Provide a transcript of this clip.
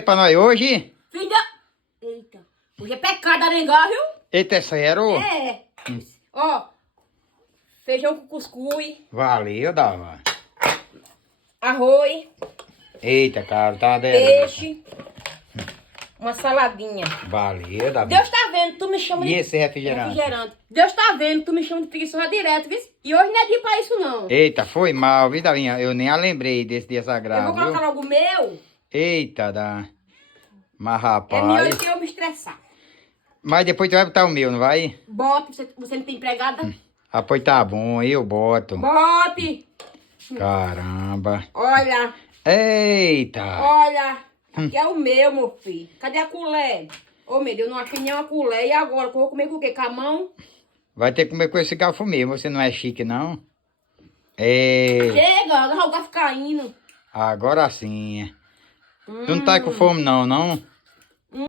Pra nós hoje? Filha... Eita. Hoje é pecado arengar, viu? Eita, é sério? É. Ó. Feijão com cuscuz. Valeu, Dava. Arroz. Eita, cara, tá dando. Peixe. Uma saladinha. Valeu, Dava. Deus tá vendo, tu me chama E de... esse refrigerante? Deus tá vendo, tu me chama de preguiçosa direto, viu? E hoje não é dia pra isso, não. Eita, foi mal, viu, Davinha? Eu nem a lembrei desse dia Eu sagrado, vou colocar viu? logo o meu. Eita, dá. Mas, É melhor rapaz... do que eu me estressar. Mas depois tu vai botar o meu, não vai? Bote, você não tem empregada? Ah, pois tá bom, eu boto. Bote. Caramba. Olha, Eita. olha. Aqui é o meu filho. Cadê a colher? Ô, meu Deus, eu não achei nenhuma colher. E agora? Que eu vou comer com o quê? Com a mão? Vai ter que comer com esse garfo mesmo, você não é chique, não? Ei, Chega, agora o garfo caindo. agora sim. Tu não tá com fome, não, não?